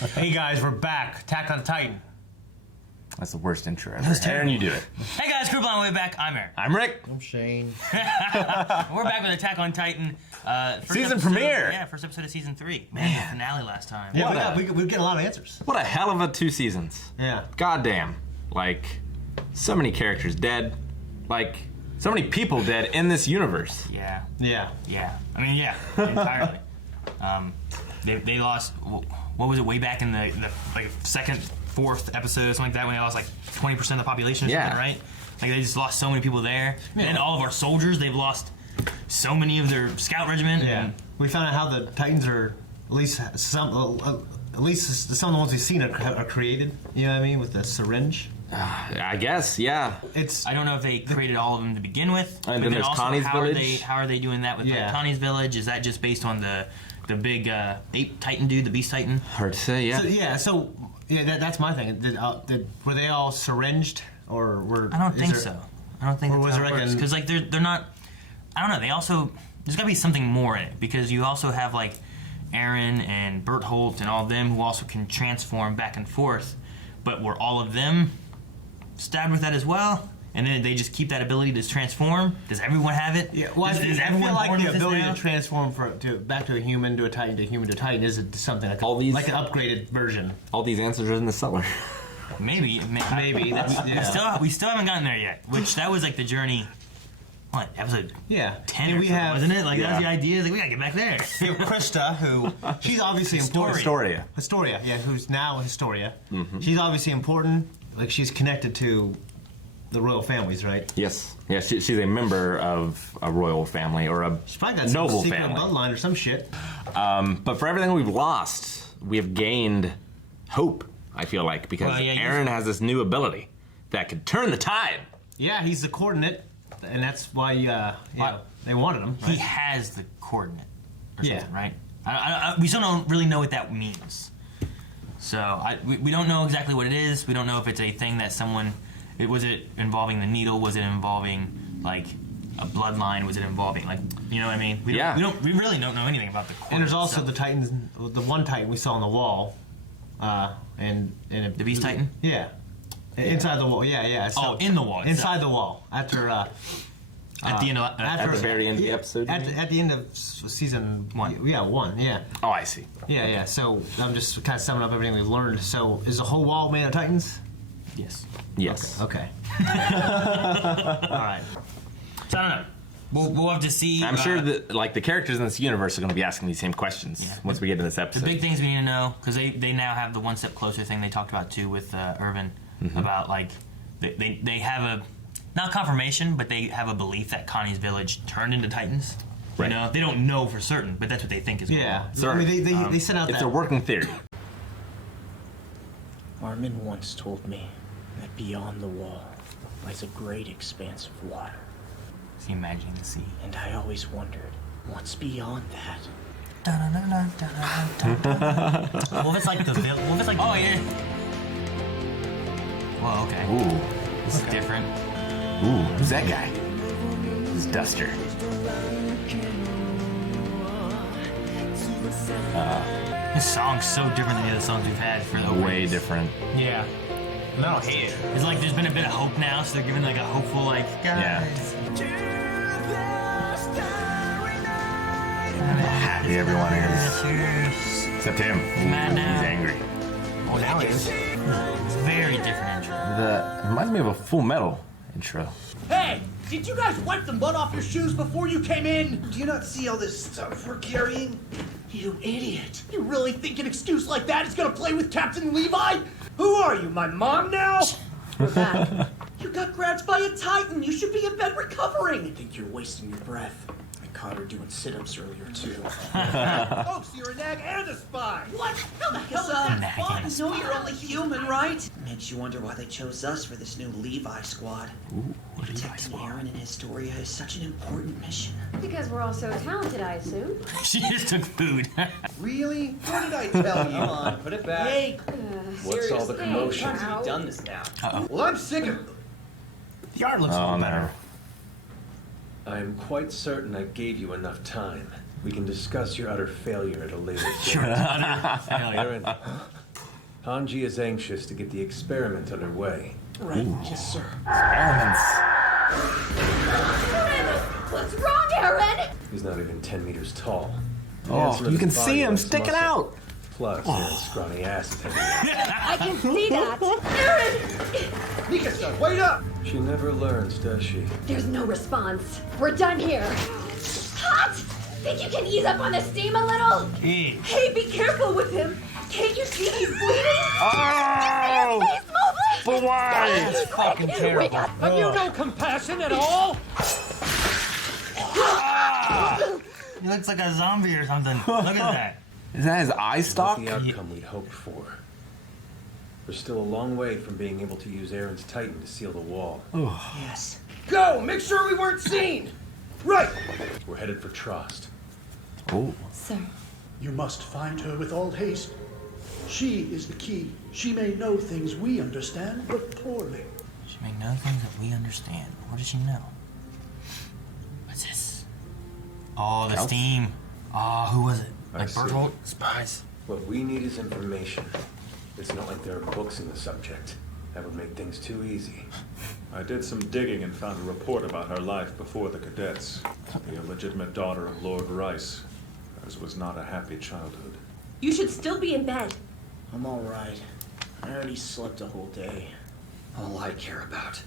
Hey guys, we're back. Attack on Titan. That's the worst intro ever. Aaron, you do it. Hey guys, Crew Blind Way back. I'm Aaron. I'm Rick. I'm Shane. We're back with Attack on Titan. Season premiere. Yeah, first episode of season 3. Man, the finale last time. Yeah, we're getting a lot of answers. What a hell of a 2 seasons. Yeah. Goddamn. Like, so many characters dead. Like, so many people dead in this universe. Yeah. Yeah. Yeah. I mean, yeah, entirely. They lost, what was it, way back in the like second, fourth episode or something like that, when they lost like 20% of the population or something, right? Like they just lost so many people there. Yeah. And all of our soldiers, they've lost so many of their scout regiment. Yeah. And we found out how the Titans are, at least some of the ones we've seen are created. You know what I mean? With the syringe. I guess, yeah. I don't know if they created all of them to begin with. And then there's Connie's village. How are they doing that with like, Connie's village? Is that just based on the big ape Titan dude, the Beast Titan? Hard to say, yeah. So that's my thing. Were they all syringed, or were? I don't think so. I don't think or that's was how there it works. Because like they're not. I don't know. They also, there's got to be something more in it, because you also have like Aaron and Bertholdt and all of them who also can transform back and forth. But were all of them stabbed with that as well? And then they just keep that ability to transform? Does everyone have it? Yeah, well, I feel like the ability to transform back to a human to a Titan to a human to a Titan is something like, like an upgraded version. All these answers are in the cellar. Maybe. That's, we still haven't gotten there yet. Which that was like the journey. What, episode 10 or so, wasn't it? Like that was the idea. Like we gotta get back there. We have Krista, who she's obviously important. Historia, yeah, who's now Historia. Mm-hmm. She's obviously important. Like she's connected to the royal families, right? Yes. Yeah, she's a member of a royal family or a she's probably got noble some secret family. bloodline or some shit. But for everything we've lost, we have gained hope, I feel like, because Aaron has this new ability that could turn the tide. Yeah, he's the coordinate, and that's why they wanted him. Right? He has the coordinate or something, right? We still don't really know what that means. So we don't know exactly what it is. We don't know if it's a thing that someone... Was it involving the needle? Was it involving, like, a bloodline? Was it involving, like, you know what I mean? We really don't know anything about the coordinate. And there's also the Titans, the one Titan we saw on the wall. The Beast Titan? Yeah. Inside the wall, yeah. So, in the wall itself. Inside the wall. After... at the very end of the episode? At the end of season 1. Yeah, 1, yeah. Oh, I see. Yeah. So I'm just kind of summing up everything we've learned. So is the whole wall made of Titans? Yes. Okay. All right. So I don't know. We'll have to see. I'm sure that like the characters in this universe are going to be asking these same questions once we get to this episode. The big things we need to know, because they now have the one step closer thing they talked about too with Irvin about like they have a not confirmation, but they have a belief that Connie's village turned into Titans. Right. You know, they don't know for certain, but that's what they think is yeah. going on. I mean, they sent out it's a working theory. Armin once told me that beyond the wall lies a great expanse of water. Is he imagining the sea? And I always wondered, what's beyond that? What if it's like the village? What if it's like yeah. Well, okay. Ooh. This is different. Ooh, who's that guy? Who's Duster? This song's so different than the other songs we've had for the Way different. Yeah. I don't hate it. It's like there's been a bit of hope now, so they're giving like a hopeful, like, guys. Happy everyone is. Except him. Mad now. He's angry. Oh, now he is. Very different intro. It reminds me of a Full Metal intro. Hey! Did you guys wipe the mud off your shoes before you came in? Do you not see all this stuff we're carrying? You idiot! You really think an excuse like that is gonna play with Captain Levi? Who are you, my mom now? We're back. You got grabbed by a Titan. You should be in bed recovering. I think you're wasting your breath. I caught her doing sit-ups earlier, too. Oh, so you're a nag and a spy. What? How the hell is that fun? No, you're only human, right? Makes you wonder why they chose us for this new Levi squad. Ooh, Protecting Aaron and Historia is such an important mission. Because we're all so talented, I assume. She just took food. Really? What did I tell you? Come on, put it back. Hey, What's all the commotion? Wow. We've done this now. well, I'm sick of... the art looks a little better. I am quite certain I gave you enough time. We can discuss your utter failure at a later date. Failure. Aaron, Hanji is anxious to get the experiment underway. Right. Yes, sir. Experiments. What's wrong, Aaron? He's not even 10 meters tall. Oh, you can see him sticking out. Plus, Aaron's scrawny ass is heavy. I can see that. Aaron! Mikasa, wait up! She never learns, does she? There's no response. We're done here. Hot! Think you can ease up on the steam a little? Hey. Hey, be careful with him. Can't you see he's bleeding? Oh! He's moving! But why? That's fucking terrible. Wake up. Have you no compassion at all? He looks like a zombie or something. Look at that. Is that his eye Not stalk? the outcome we'd hoped for. We're still a long way from being able to use Aaron's Titan to seal the wall. Yes. Go! Make sure we weren't seen! Right! We're headed for Trost. Oh. Sir. You must find her with all haste. She is the key. She may know things we understand, but poorly. She may know things that we understand. What does she know? What's this? Oh, the Kelp? steam. Oh, who was it? I Like see. Bertolt? Spies. What we need is information. It's not like there are books in the subject. That would make things too easy. I did some digging and found a report about her life before the cadets. The illegitimate daughter of Lord Rice. Hers was not a happy childhood. You should still be in bed. I'm alright. I already slept a whole day. All I care about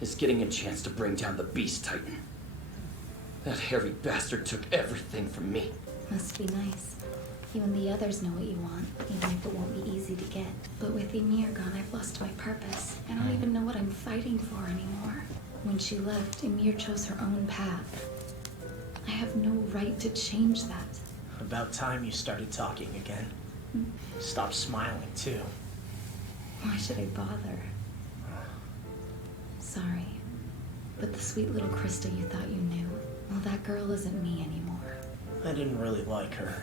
is getting a chance to bring down the Beast Titan. That hairy bastard took everything from me. Must be nice. You and the others know what you want, even if it won't be easy to get. But with Ymir gone, I've lost my purpose. I don't even know what I'm fighting for anymore. When she left, Ymir chose her own path. I have no right to change that. About time you started talking again. Stop smiling, too. Why should I bother? Sorry. But the sweet little Krista you thought you knew, well, that girl isn't me anymore. I didn't really like her.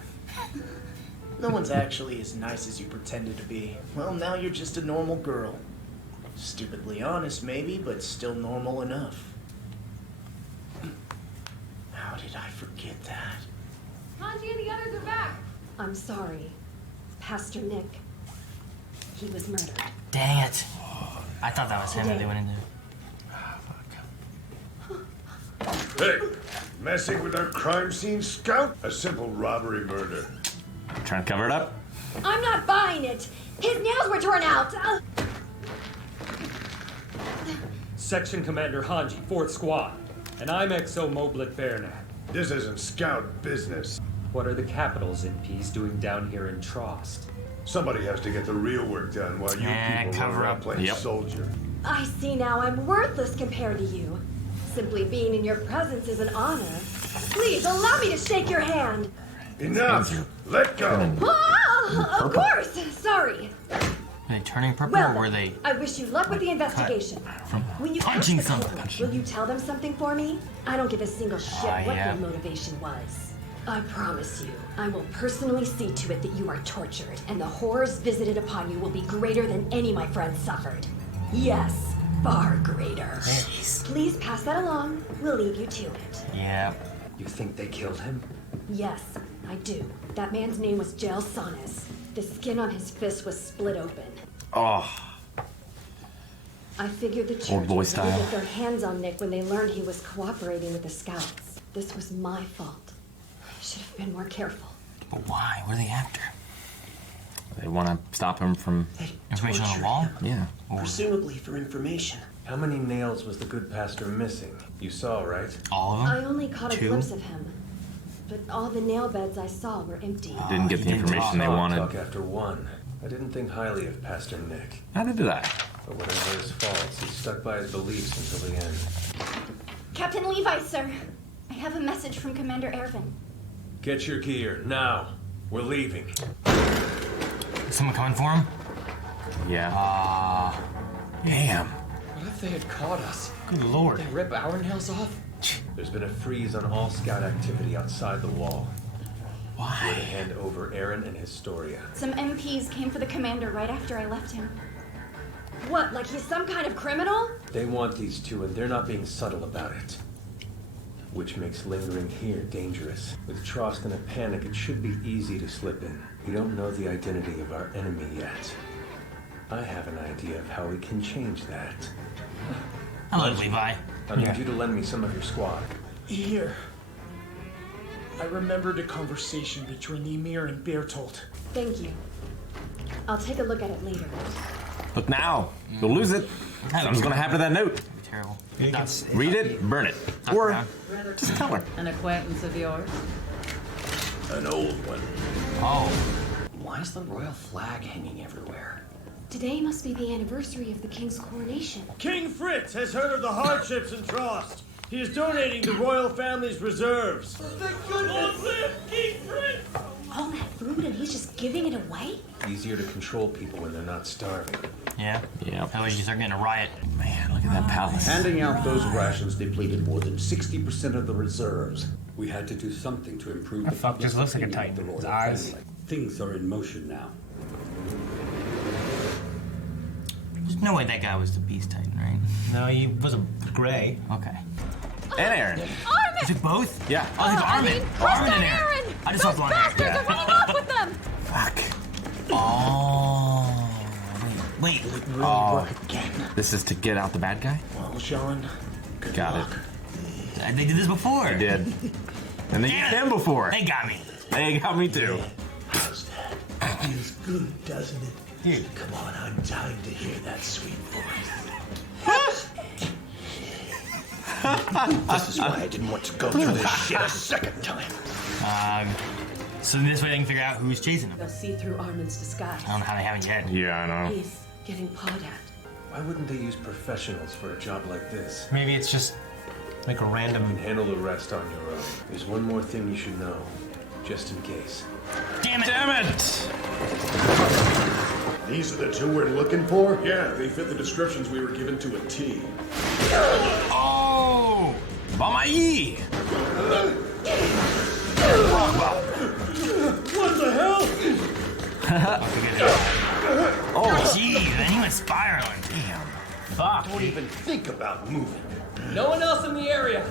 No one's actually as nice as you pretended to be. Well, now you're just a normal girl. Stupidly honest, maybe, but still normal enough. How did I forget that? Hanji and the others are back. I'm sorry. Pastor Nick. He was murdered. Dang it. I thought that was him that they went into. Hey, messing with our crime scene, Scout? A simple robbery murder. Trying to cover it up? I'm not buying it. His nails were torn out. Section Commander Hanji, 4th Squad. And I'm XO Moblit Bernat. This isn't Scout business. What are the Capitals MPs doing down here in Trost? Somebody has to get the real work done while you people run around playing soldier. I see now I'm worthless compared to you. Simply being in your presence is an honor. Please allow me to shake your hand. Enough! Let go! Of course! Sorry. Were they turning purple Well, or were they I wish you luck with the investigation. from When you punching catch the something? culprit, will you tell them something for me? I don't give a single shit what yeah. their motivation was. I promise you, I will personally see to it that you are tortured, and the horrors visited upon you will be greater than any my friends suffered. Yes, far greater. Please pass that along. We'll leave you to it. Yeah. You think they killed him? Yes, I do. That man's name was Jael Sonis. The skin on his fist was split open. Oh. I figured the church Old boy would style. get their hands on Nick when they learned he was cooperating with the scouts. This was my fault. I should have been more careful. But why? What are they after? They want to stop him from information on the wall? Yeah. Presumably for information. How many nails was the good pastor missing? You saw, right? All of I only caught a 2? glimpse of him. But all the nail beds I saw were empty. Didn't get the information they wanted. Talk after one. I didn't think highly of Pastor Nick. How did that? But whatever his faults, he stuck by his beliefs until the end. Captain Levi, sir. I have a message from Commander Ervin. Get your gear, now. We're leaving. Is someone coming for him? Yeah. Damn. What if they had caught us? Good lord. Did they rip our nails off? There's been a freeze on all scout activity outside the wall. Why? We're to hand over Aaron and Historia. Some MPs came for the commander right after I left him. What, like he's some kind of criminal? They want these two, and they're not being subtle about it. Which makes lingering here dangerous. With Trost in a panic, it should be easy to slip in. We don't know the identity of our enemy yet. I have an idea of how we can change that. Hello, Levi. I need you to lend me some of your squad. Here. I remembered a conversation between Ymir and Bertolt. Thank you. I'll take a look at it later. Look now. You'll lose it. Something's gonna happen to that note. Terrible. Read it, burn it. Or just tell her. An acquaintance of yours? An old one. Oh. Why is the royal flag hanging everywhere? Today must be the anniversary of the king's coronation. King Fritz has heard of the hardships in Trost. He is donating the royal family's reserves. Thank goodness! Long live King Fritz! All that food and he's just giving it away? Easier to control people when they're not starving. Yeah? Yeah. Otherwise you start getting a riot. Man, look at that palace. Handing out those rations depleted more than 60% of the reserves. We had to do something to improve the fuck just looks like a Titan. His eyes. Things are in motion now. There's no way that guy was the Beast Titan, right? No, he wasn't gray. Okay. And Aaron. Is it both? Yeah. Oh, it's Armin. Armin and Aaron. I just saw blonde hair. They're running off with them! Fuck. Oh. Wait. Oh. This is to get out the bad guy? Well, Sean, good Got luck. it. They did this before. They did. And they used him before. They got me. They got me too. How's that? Feels good, doesn't it? Here, come on, I'm dying to hear that sweet voice. This is why I didn't want to go through this shit a second time. So this way they can figure out who's chasing them. They'll see through Armin's disguise. I don't know how they haven't yet. Yeah, I know. He's getting pawed at. Why wouldn't they use professionals for a job like this? Maybe it's just like a random. You can handle the rest on your own. There's one more thing you should know, just in case. Damn it! Damn it! These are the two we're looking for? Yeah, they fit the descriptions we were given to a T. Oh! Bamayi! What the hell? Oh, gee, then he went spiraling. Damn. Fuck. Don't even think about moving. No one else in the area.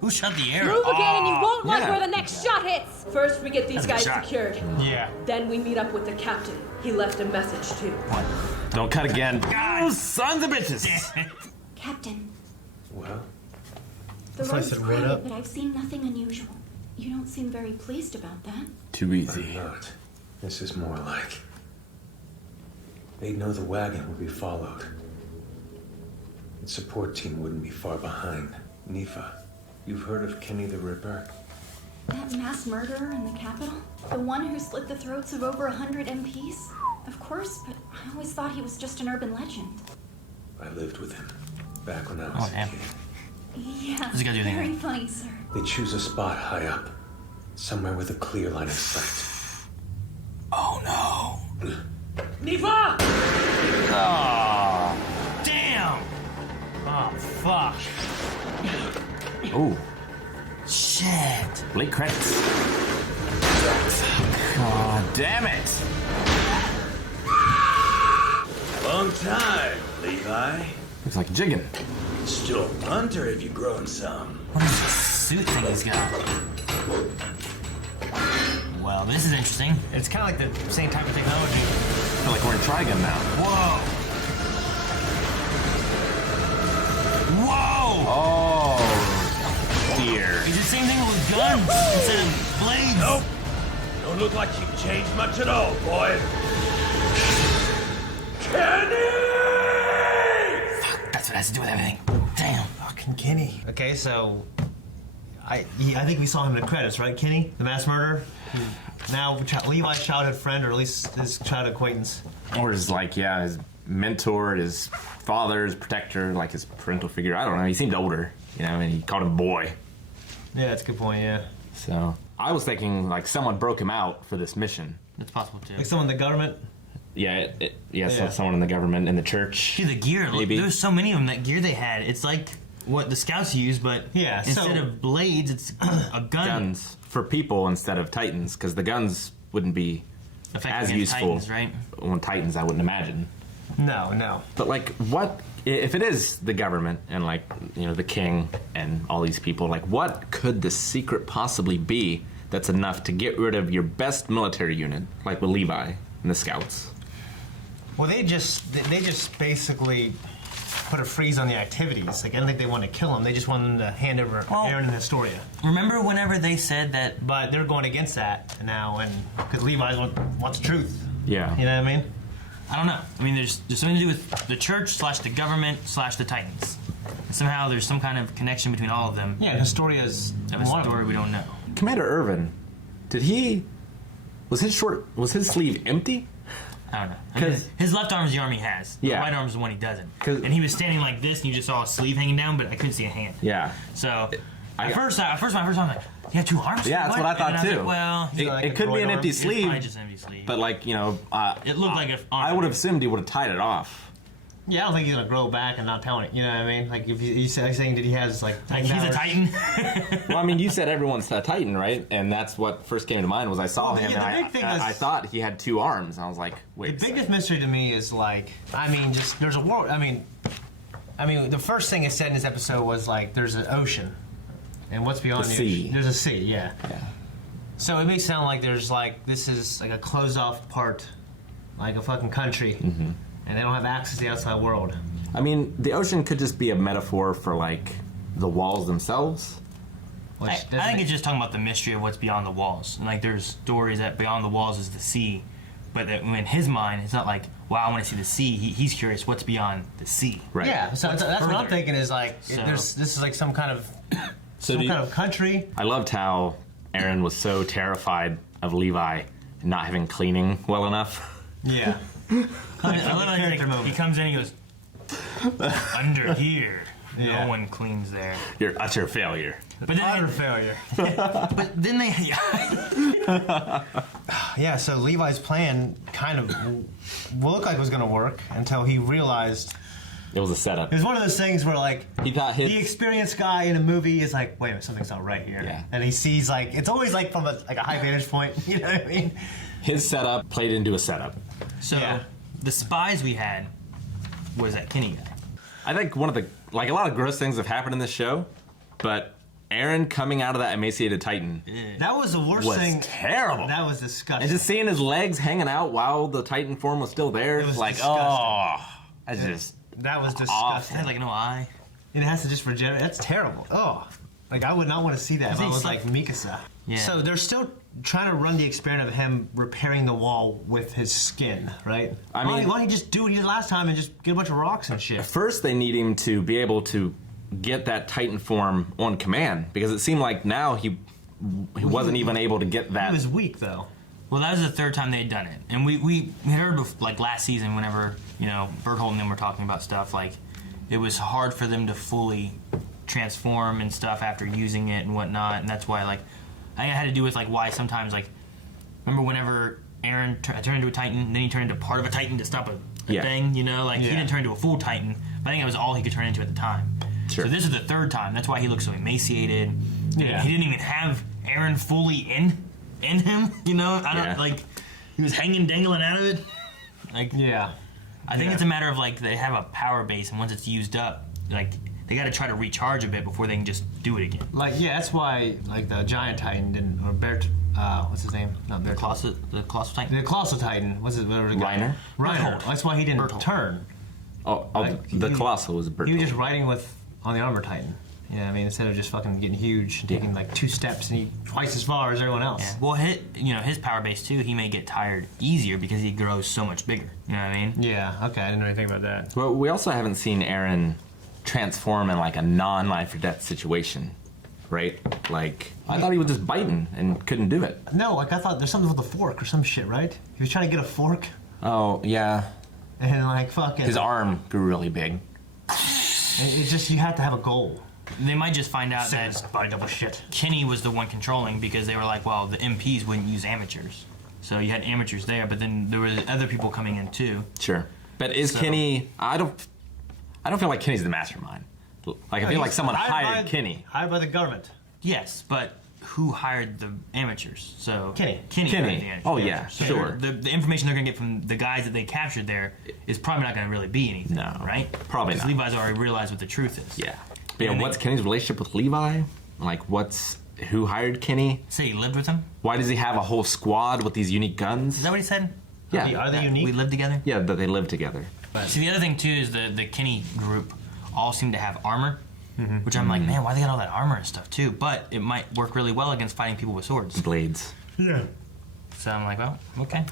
Who shot the arrow? Move again and you won't like yeah. where the next shot hits! First, we get these That's a guys shot. secured. Yeah. Then we meet up with the captain. He left a message, too. What? Don't cut again. You sons of bitches! Captain, Well, the That's why I road's said right quiet, up. but I've seen nothing unusual. You don't seem very pleased about that. Too easy. I'm not. This is more like... They'd know the wagon would be followed. The support team wouldn't be far behind. Nifa, you've heard of Kenny the Ripper? That mass murderer in the capital? The one who slit the throats of over 100 MPs? Of course, but I always thought he was just an urban legend. I lived with him back when I was a damn. kid. Yeah, Does he gotta do very anything? funny, sir. They choose a spot high up, somewhere with a clear line of sight. Oh no. Nifa! Oh. Damn. Oh, fuck. Oh, Shit. late credits. God damn it! Long time, Levi. Looks like jigging. Still a hunter if you've grown some. What is this suit thing he's got? Well, this is interesting. It's kind of like the same type of technology. I feel like we're in Trigun now. Whoa. Whoa. Oh, dear. It's the same thing with guns instead of blades. Nope. Don't look like you've changed much at all, boy. Kenny! Fuck, that's what it has to do with everything. Damn. Fucking Kenny. Okay, so I think we saw him in the credits, right? Kenny, the mass murderer. Now Levi's childhood friend, or at least his childhood acquaintance. Or his, like, yeah, his mentor, his father, his protector, like his parental figure. I don't know. He seemed older, you know, and he called him boy. Yeah, that's a good point. Yeah. So I was thinking like someone broke him out for this mission. That's possible too. Like someone in the government. Yeah, Yeah. So someone in the government, in the church. See the gear. Maybe. There's so many of them. That gear they had. It's like what the scouts use, but Yeah, instead so- of blades, it's a gun. Guns for people instead of Titans, because the guns wouldn't be Effective as against useful Titans, right? on Titans. I wouldn't imagine. No. But like, what if it is the government and like, you know, the king and all these people? Like, what could the secret possibly be that's enough to get rid of your best military unit, like with Levi and the Scouts. Well, they just basically put a freeze on the activities. Like, I don't think they want to kill him. They just want them to hand over Aaron and Historia. Remember whenever they said that? But they're going against that now, and because Levi wants truth. Yeah. You know what I mean? I don't know. I mean, there's something to do with the church / the government / the Titans. And somehow there's some kind of connection between all of them. Yeah, Historia's a story we don't know. Commander Irvin, was his sleeve empty? I don't know. Because his left arm is the arm he has. The right arm is the one he doesn't. And he was standing like this, and you just saw a sleeve hanging down, but I couldn't see a hand. Yeah. So at first I'm like, you have 2 arms? Yeah, that's what I thought too. Like, well, it could be an empty sleeve. Probably just an empty sleeve. But like, you know, it looked like I would have assumed he would have tied it off. Yeah, I don't think he's gonna grow back and not telling it. You know what I mean? Like if he's saying that he has like he's a Titan. Well, I mean, you said everyone's a Titan, right? And that's what first came to mind was I saw him and I thought he had 2 arms. And I was like, wait. The biggest mystery to me is like, I mean, just there's a world. I mean, the first thing it said in this episode was like there's an ocean, and what's beyond the sea? Ocean? There's a sea. Yeah. So it may sound like there's like this is like a closed off part, like a fucking country. Mm-hmm. And they don't have access to the outside world. I mean, the ocean could just be a metaphor for, like, the walls themselves. I think it's just talking about the mystery of what's beyond the walls. And, like, there's stories that beyond the walls is the sea. But that in his mind, it's not like, wow, I want to see the sea. He's curious, what's beyond the sea? Right. Yeah, so that's what I'm thinking is, like, this is, like, some kind of country. I loved how Aaron was so terrified of Levi not having cleaning well enough. Yeah. He comes in, he goes, under here, no one cleans there. You're utter failure. But then utter failure. But then they... Yeah, so Levi's plan kind of looked like it was going to work until he realized... It was a setup. It was one of those things where, like, he thought the experienced guy in a movie is like, wait a minute, something's not right here. Yeah. And he sees, like, it's always, like, from a high vantage point, you know what I mean? His setup played into a setup. So, the spies we had was that Kenny guy. I think one of the, like, a lot of gross things have happened in this show, but Aaron coming out of that emaciated Titan. That was the worst thing. Was terrible. That was disgusting. And just seeing his legs hanging out while the Titan form was still there. It was like, disgusting. That was disgusting. It had, like, no eye. And it has to just regenerate. That's terrible. Oh. Like, I would not want to see that if I was like Mikasa. Yeah. So they're still trying to run the experiment of him repairing the wall with his skin, right? I mean, why don't you just do what he did last time and just get a bunch of rocks and shit? First, they need him to be able to get that Titan form on command, because it seemed like now he wasn't even able to get that. He was weak, though. Well, that was the 3rd time they'd done it. And we had heard, like, last season, whenever, you know, Berthold and them were talking about stuff, like, it was hard for them to fully transform and stuff after using it and whatnot, and that's why, like, I think it had to do with, like, why sometimes, like, remember whenever Aaron turned into a Titan, then he turned into part of a Titan to stop a thing, you know? Like, he didn't turn into a full Titan, but I think it was all he could turn into at the time. Sure. So this is the 3rd time. That's why he looks so emaciated. Yeah. He didn't even have Aaron fully in him, you know? I don't, like, he was hanging, dangling out of it. Like, I think it's a matter of, like, they have a power base, and once it's used up, like, they got to try to recharge a bit before they can just do it again. Like, yeah, that's why, like, the giant Titan didn't, or what's his name? Not The Colossal Titan? The Colossal Titan. What's it? Reiner? Reiner. That's why he didn't turn. The Colossal was Berthold. He was just riding on the Armor Titan. You know what I mean? Instead of just fucking getting huge and taking, like, 2 steps and twice as far as everyone else. Yeah. Well, his power base, too, he may get tired easier because he grows so much bigger. You know what I mean? Yeah, okay. I didn't know anything about that. Well, we also haven't seen Aaron transform in, like, a non-life or death situation, right? Like, I thought he was just biting and couldn't do it. No, like, I thought there's something with a fork or some shit, right? He was trying to get a fork. Oh, yeah. And, like, fucking... His arm grew really big. It's just, you have to have a goal. They might just find out that double shit. Kenny was the one controlling, because they were like, well, the MPs wouldn't use amateurs. So you had amateurs there, but then there were other people coming in, too. Sure. But is Kenny... I don't feel like Kenny's the mastermind. Like, I feel like someone hired Kenny. Hired by the government. Yes, but who hired the amateurs? So Kenny. Kenny. Hired the amateurs. Oh, yeah, So sure. The information they're going to get from the guys that they captured there is probably not going to really be anything. No. Right? Probably not. Because Levi's already realized what the truth is. Yeah. But yeah, what's Kenny's relationship with Levi? Like, what's who hired Kenny? Say he lived with him? Why does he have a whole squad with these unique guns? Is that what he said? Yeah. Are they unique? We live together? Yeah, that they live together. See, the other thing, too, is the Kenny group all seem to have armor, which I'm like, man, why they got all that armor and stuff, too? But it might work really well against fighting people with swords. Blades. Yeah. So I'm like, well, okay.